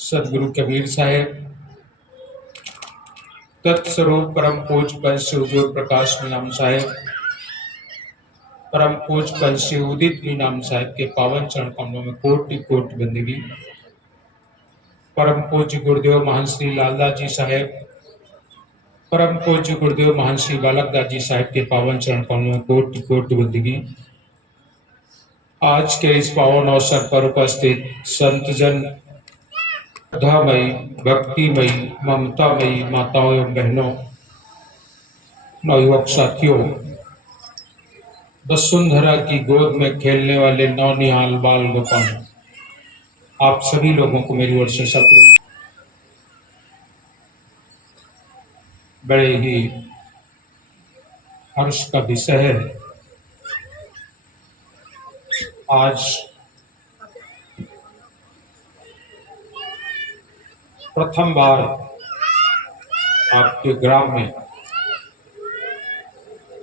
सदगुरु कबीर साहेब, तत्स्वरूप परम पूज पंच हजूर प्रकाश मीनाम साहेब, परम पूज पंच उदित मीनाम साहेब के पावन चरण कमलों में कोटि कोटि बंदगी। परम पूज्य गुरुदेव महान श्री लालदास जी साहेब, परम पूज्य गुरुदेव महान श्री बालकदास जी साहेब के पावन चरण कमलों में कोटि कोटि बंदगी। आज के इस पावन अवसर पर उपस्थित संत जन, श्रद्धामयी, भक्तिमयी, ममतामयी माताओं एवं बहनों, नवयुवक साथियों, वसुंधरा की गोद में खेलने वाले नौनिहाल बाल गोपाल, आप सभी लोगों को मेरी ओर से सप्रेम। बड़े ही हर्ष का विषय है। आज प्रथम बार आपके ग्राम में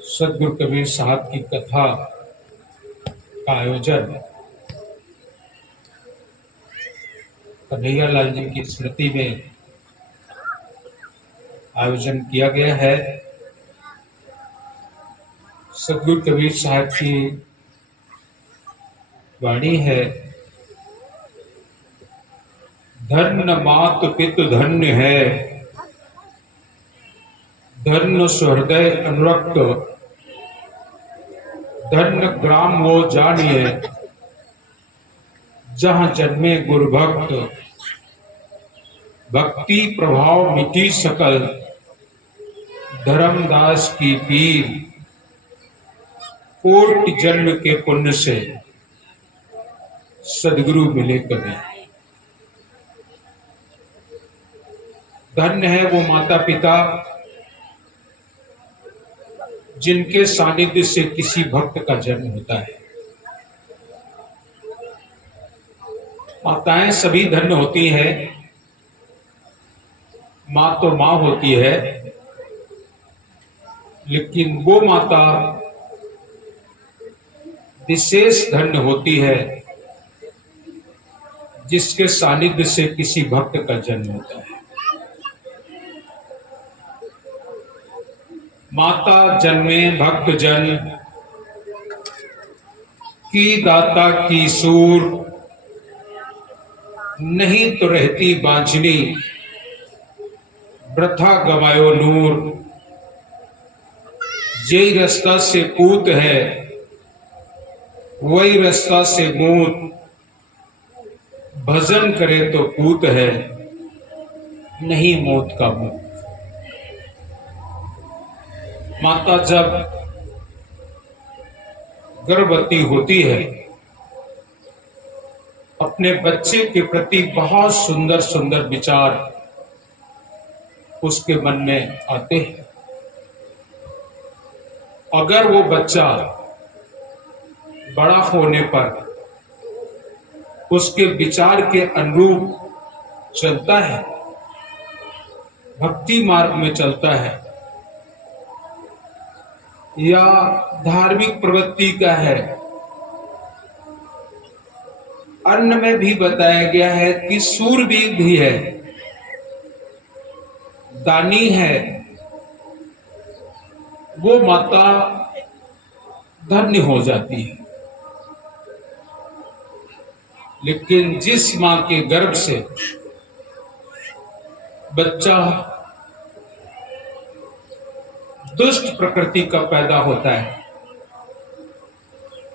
सदगुरु कबीर साहब की कथा का आयोजन कन्हैया लाल जी की स्मृति में आयोजन किया गया है। सदगुरु कबीर साहब की वाणी है, धन्य मात पित धन्य है, धन्य सुहृदय अनुरक्त, धन्य ग्राम वो जानिए, जहां जन्मे गुरु भक्त, भक्ति प्रभाव मिटी सकल, धर्मदास की पीर, कोटि जन्म के पुण्य से सदगुरु मिले कभी। धन्य है वो माता पिता जिनके सानिध्य से किसी भक्त का जन्म होता है। माताएं सभी धन्य होती हैं, मां तो मां होती है, लेकिन वो माता विशेष धन्य होती है जिसके सानिध्य से किसी भक्त का जन्म होता है। माता जन्मे भक्त जन, की दाता की सूर, नहीं तो रहती बांझनी, वृथा गवायो नूर, यही रास्ता से पूत है, वही रास्ता से मूत, भजन करे तो पूत है, नहीं मौत का मुक्त। माता जब गर्भवती होती है, अपने बच्चे के प्रति बहुत सुंदर सुंदर विचार उसके मन में आते हैं। अगर वो बच्चा बड़ा होने पर उसके विचार के अनुरूप चलता है, भक्ति मार्ग में चलता है या धार्मिक प्रवृत्ति का है। अन्न में भी बताया गया है कि सूरवीर भी है, दानी है, वो माता धन्य हो जाती है। लेकिन जिस मां के गर्भ से बच्चा दुष्ट प्रकृति का पैदा होता है,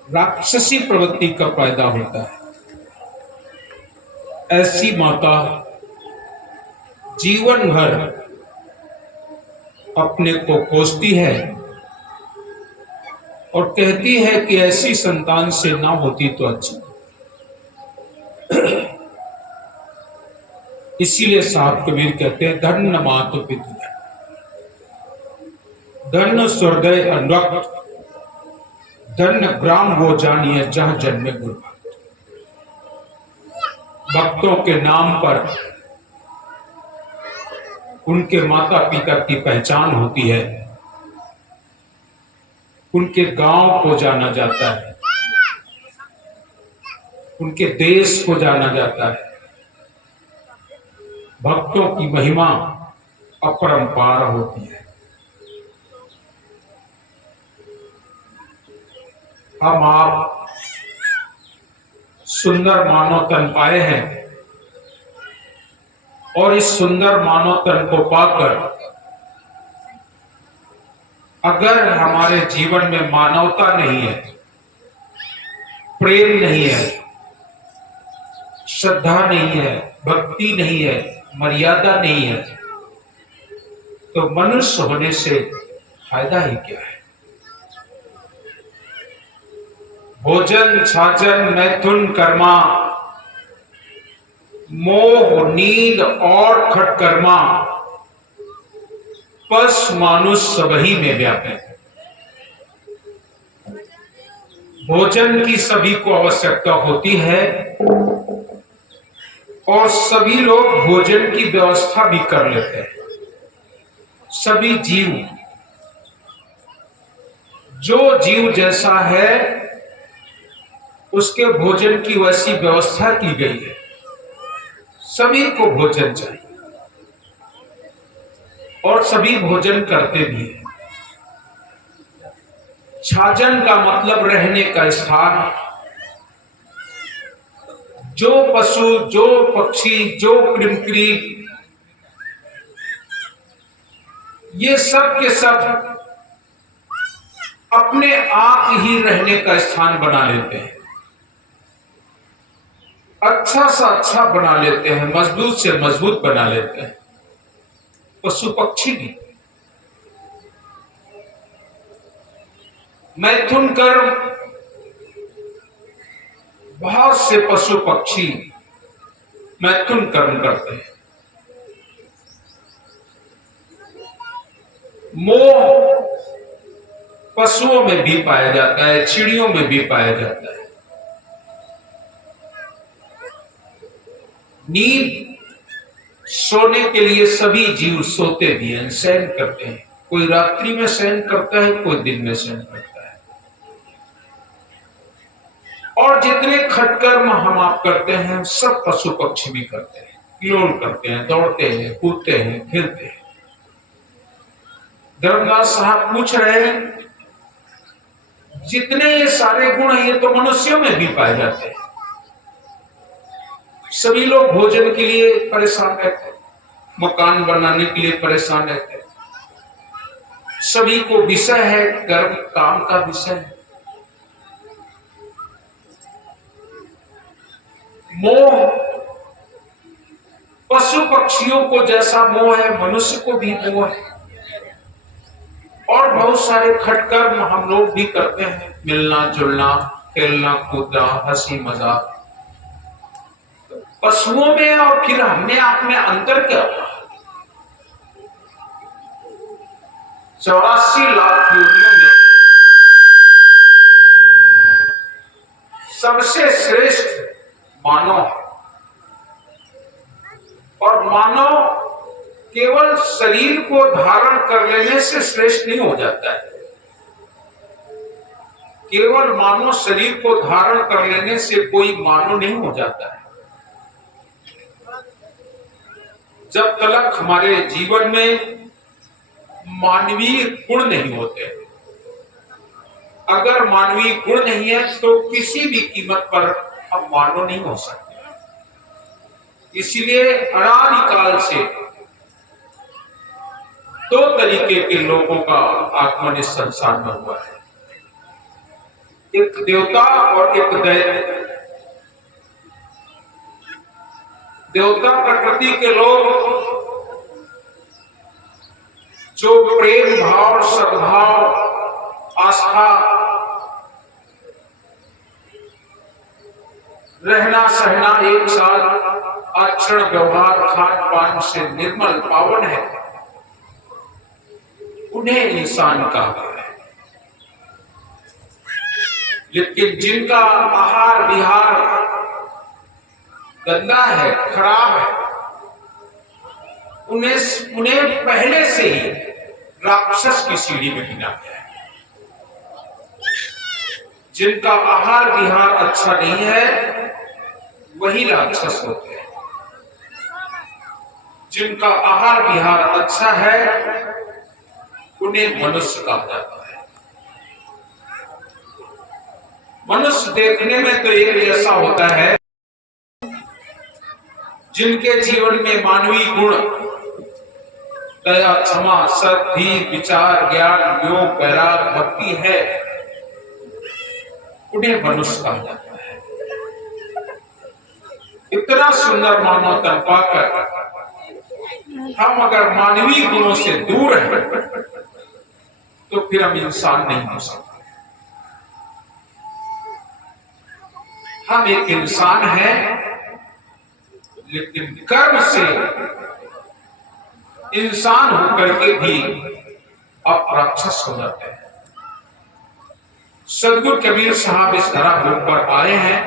राक्षसी प्रवृत्ति का पैदा होता है, ऐसी माता जीवन भर अपने को कोसती है और कहती है कि ऐसी संतान से ना होती तो अच्छा। इसीलिए साहब कबीर कहते हैं, धन्य मातु पितृ, धन्य सुहृदय अनुरक्त, धन्य ग्राम वो जानिए जहां जन्मे गुरु भक्त। भक्तों के नाम पर उनके माता पिता की पहचान होती है, उनके गांव को जाना जाता है, उनके देश को जाना जाता है, भक्तों की महिमा अपरंपार होती है। हम आप सुंदर मानव तन पाए हैं और इस सुंदर मानव तन को पाकर अगर हमारे जीवन में मानवता नहीं है, प्रेम नहीं है, श्रद्धा नहीं है, भक्ति नहीं है, मर्यादा नहीं है, तो मनुष्य होने से फायदा ही क्या है। भोजन छाजन मैथुन कर्मा, मोह नींद और खटकर्मा, पस मानुष सबही में व्यापे। भोजन की सभी को आवश्यकता होती है और सभी लोग भोजन की व्यवस्था भी कर लेते हैं। सभी जीव, जो जीव जैसा है उसके भोजन की वैसी व्यवस्था की गई है। सभी को भोजन चाहिए और सभी भोजन करते भी हैं। छाजन का मतलब रहने का स्थान। जो पशु, जो पक्षी, जो कृमक्री, ये सब के सब अपने आप ही रहने का स्थान बना लेते हैं, अच्छा सा अच्छा बना लेते हैं, मजबूत से मजबूत बना लेते हैं। पशु पक्षी भी मैथुन कर्म, बहुत से पशु पक्षी मैथुन कर्म करते हैं। मोह पशुओं में भी पाया जाता है, चिड़ियों में भी पाया जाता है। नींद, सोने के लिए सभी जीव सोते भी हैं, शयन करते हैं। कोई रात्रि में शयन करता है, कोई दिन में शयन करता है। और जितने खटकर्म हम आप करते हैं सब पशु पक्षी भी करते हैं। किलोल करते हैं, दौड़ते हैं, कूदते हैं, खेलते हैं। धर्मदास साहब पूछ रहे हैं, जितने ये सारे गुण हैं ये तो मनुष्यों में भी पाए जाते हैं। सभी लोग भोजन के लिए परेशान रहते हैं, मकान बनाने के लिए परेशान रहते हैं। सभी को विषय है, कर्म काम का विषय है। मोह, पशु पक्षियों को जैसा मोह है मनुष्य को भी मोह है। और बहुत सारे खटकर्म हम लोग भी करते हैं, मिलना जुलना, खेलना कूदना, हंसी मजाक। पशुओं में और फिर हमने आप में अंतर क्या हुआ? 84 लाख योनियों में सबसे श्रेष्ठ मानव है। और मानव केवल शरीर को धारण कर लेने से श्रेष्ठ नहीं हो जाता है। केवल मानव शरीर को धारण कर लेने से कोई मानव नहीं हो जाता है। जब तक हमारे जीवन में मानवीय गुण नहीं होते, अगर मानवीय गुण नहीं है तो किसी भी कीमत पर हम मानव नहीं हो सकते। इसलिए अनादिकाल से दो तरीके के लोगों का आगमन इस संसार में हुआ है, एक देवता और एक दैत्य। देवता प्रकृति के लोग जो प्रेम भाव, सद्भाव, आस्था, रहना सहना एक साथ, आचरण व्यवहार खान पान से निर्मल पावन है, उन्हें इंसान कहा है। लेकिन जिनका आहार विहार गंदा है, खराब है, उन्हें पहले से ही राक्षस की सीढ़ी में गिना गया है। जिनका आहार विहार अच्छा नहीं है वही राक्षस होते हैं। जिनका आहार विहार अच्छा है उन्हें मनुष्य कहा जाता है। मनुष्य देखने में तो एक जैसा होता है, जिनके जीवन में मानवीय गुण दया, क्षमा, सद्धी, विचार, ज्ञान, योग, वैराग, भक्ति है, उन्हें मनुष्य कहा जाता है। इतना सुंदर मानव तन पाकर हम अगर मानवीय गुणों से दूर हैं तो फिर हम इंसान नहीं हो सकते। हम एक इंसान हैं, लेकिन कर्म से इंसान होकर के भी अपराक्षस हो जाते हैं। सदगुरु कबीर साहब इस धरा भूमि पर आए हैं।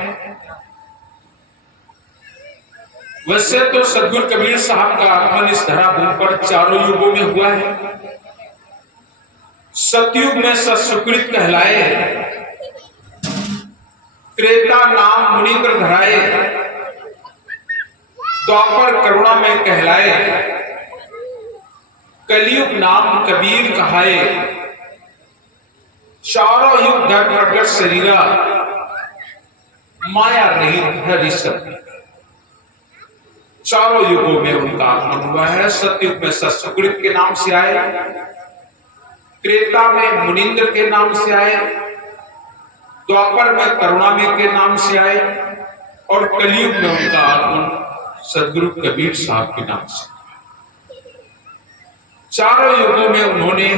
वैसे तो सदगुरु कबीर साहब का आगमन इस धरा भूमि पर चारों युगों में हुआ है। सतयुग में सत्सुकृत कहलाए, त्रेता नाम मुनीन्द्र धराए, द्वापर करुणा में कहलाए, कलयुग नाम कबीर कहाए, चारों युग धर्म प्रगट शरीरा, माया रहित हरि सत्य। चारों युगों में उनका आगमन हुआ है। सतयुग में सत्सुकृत के नाम से आए, त्रेता में मुनीन्द्र के नाम से आए, द्वापर में करुणामय के नाम से आए, और कलयुग में उनका आगमन सदगुरु कबीर साहब के नाम से। चारों युगों में उन्होंने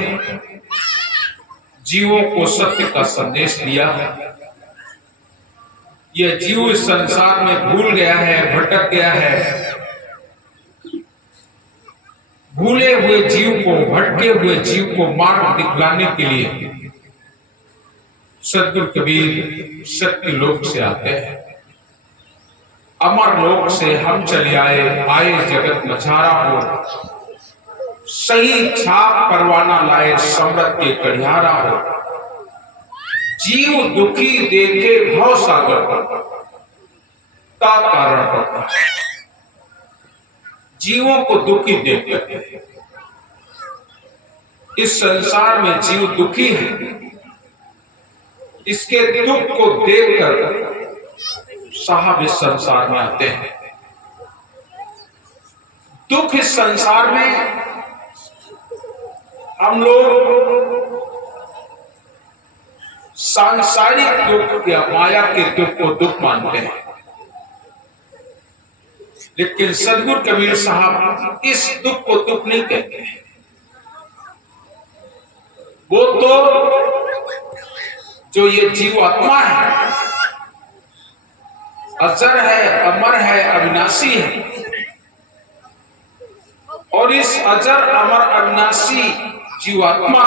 जीवों को सत्य का संदेश दिया। यह जीव इस संसार में भूल गया है, भटक गया है। भूले हुए जीव को, भटके हुए जीव को मार्ग दिखलाने के लिए सदगुरु कबीर सत्य लोक से आते हैं। अमर लोक से हम चले आए जगत मझारा हो, सही छाप परवाना लाए समृत के कढ़ियारा हो। जीव दुखी देखे भव सागर पर, ता कारण पड़ता है। जीवों को दुखी देखकर, इस संसार में जीव दुखी है, इसके दुख को देखकर साहब इस संसार में आते हैं। दुख इस संसार में हम लोग सांसारिक दुख या माया के दुख को दुख मानते हैं, लेकिन सदगुरु कबीर साहब इस दुख को दुख नहीं कहते हैं। वो तो जो ये जीव आत्मा है, अजर है, अमर है, अविनाशी है, और इस अजर अमर अविनाशी जीवात्मा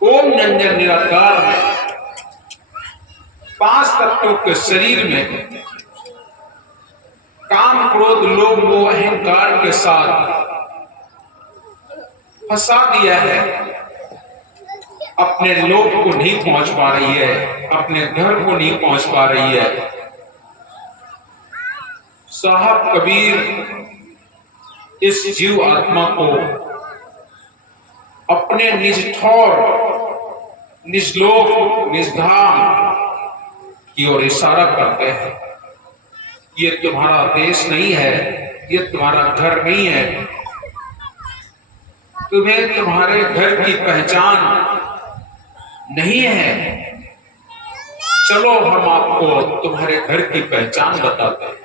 ओम निरंजन निराकार में 5 तत्वों के शरीर में काम, क्रोध, लोभ, मोह, अहंकार के साथ फंसा दिया है। अपने लोक को नहीं पहुंच पा रही है, अपने घर को नहीं पहुंच पा रही है। साहब कबीर इस जीव आत्मा को अपने निज ठौर, निज लोक, निज धाम की ओर इशारा करते हैं। ये तुम्हारा देश नहीं है, ये तुम्हारा घर नहीं है, तुम्हें तुम्हारे घर की पहचान नहीं है। चलो हम आपको तुम्हारे घर की पहचान बताते हैं।